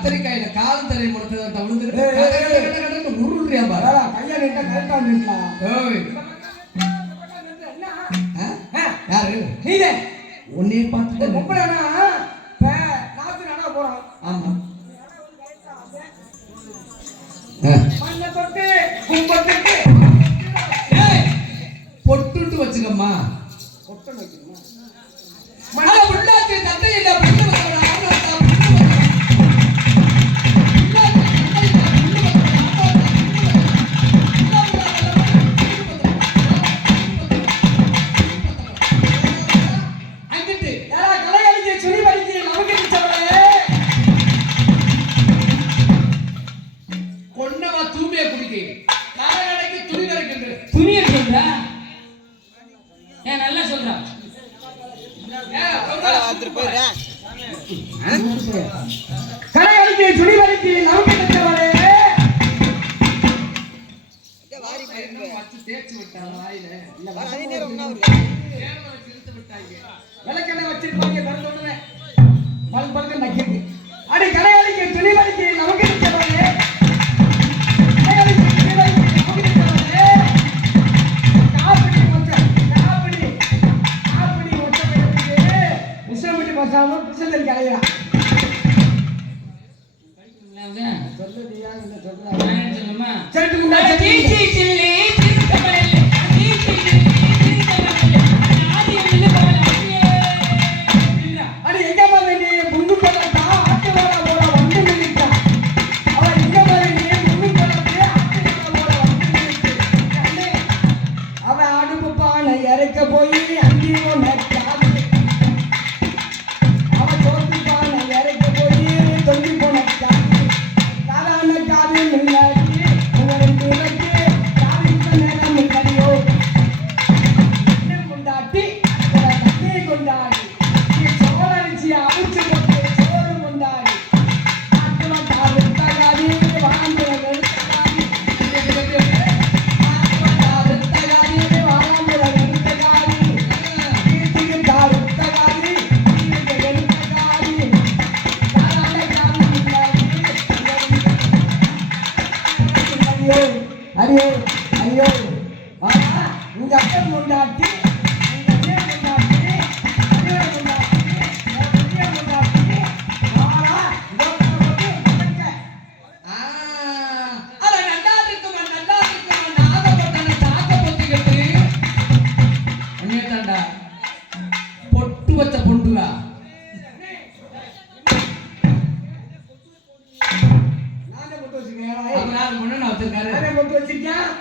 கத்தரிக்காயில கால் தரை முடத்தை விழுந்து உருள்றியா பாரு கையா நின்றா கரெக்டா நின்றான். யாரு நீதே உன்னைய பார்த்து முப்படனா நாத்து நானா போறான். ஆமா மண்ண தொட்டு கும்பத்துக்கு பொட்டுட்டு வச்சுக்கம்மா. பொட்டு வைக்கணுமா மண்ண உள்ளாச்சு தத்தை இல்ல பொட்டு வைக்கறா.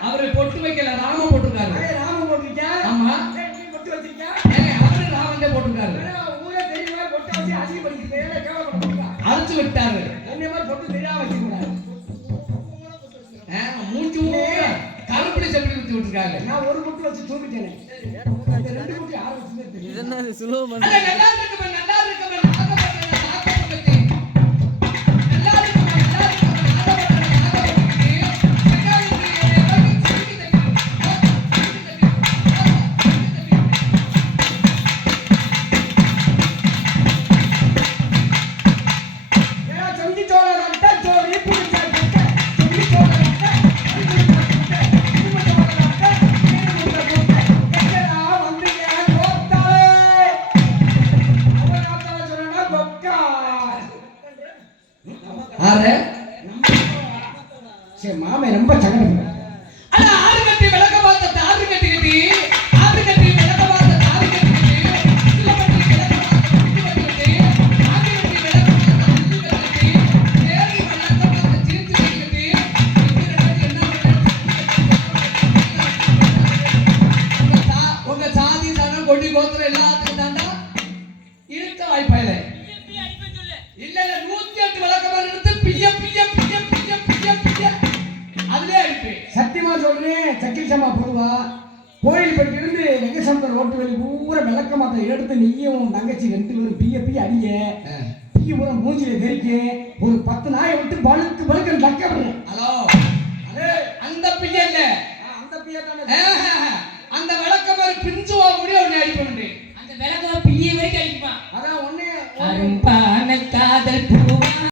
அவரை பொட்டு வைக்கல ராம போட்டுருக்காரு. ராம போட்டுருக்கா? ஆமா. பொட்டு வச்சிருக்கா? அவரு ராமந்தே போட்டுருக்காரு. ஊரே தெரியுமா பொட்டு வச்சு அசிங்க பண்ணிட்டு வேற கேவல பண்ணுங்க. அழிச்சு விட்டாரு. என்ன மாதிரி பொட்டு தெரியாம வச்சிர கூடாது. மூச்சு கருப்படி செப்படி ஊத்தி விட்டுருக்காங்க. நான் ஒரு பொட்டு வச்சு தூக்கிட்டேனே. ரெண்டு பொட்டு யார வச்சுமே தெரியல. இதென்ன சுலோ பண்ண. நல்லா இருக்கு நல்லா இருக்கு மாமே ரொம்ப சங்கடம். ஆனா ஆறு கட்டி விளக்க பார்த்த ஆறு கட்டி ஆறு கட்டி விளக்க பார்த்த ஆறு கட்டி சிலபட்டி விளக்க பார்த்த ஆறு கட்டி விளக்க பார்த்த தேடி விளக்க பார்த்த சீர்த்தி கட்டி உங்க சாதி தான கொடி கோத்திரம் எல்லாத்துக்கும் தாண்டா இருக்க வாய்ப்பாயில்லை. இல்ல இல்ல 108 விளக்க பார்த்து பிய பிய பிய பிய பிய பிய அதுலயே இருக்கு. சத்தியமா சொல்றேன் சக்கிலிசமா போடுவா கோயில் பட்டி இருந்து வெங்கசம்பர் ரோட்டு வழி பூரா விளக்க மாத்த எடுத்து நீயும் தங்கச்சி 2 பேரும் பிய பிய அடிங்க. பிய பூரா மூஞ்சில தெரிக்க ஒரு 10 நாயை விட்டு பழுக்கு பழுக்கு லக்க பண்ணு. ஹலோ அதே அந்த பிய இல்ல அந்த பிய தானே. அந்த விளக்க மாதிரி பிஞ்சு வா முடிய ஒண்ணே அடி பண்ணுங்க. அந்த விளக்க பிய வரைக்கும் அடிக்குமா. அதான் ஒண்ணே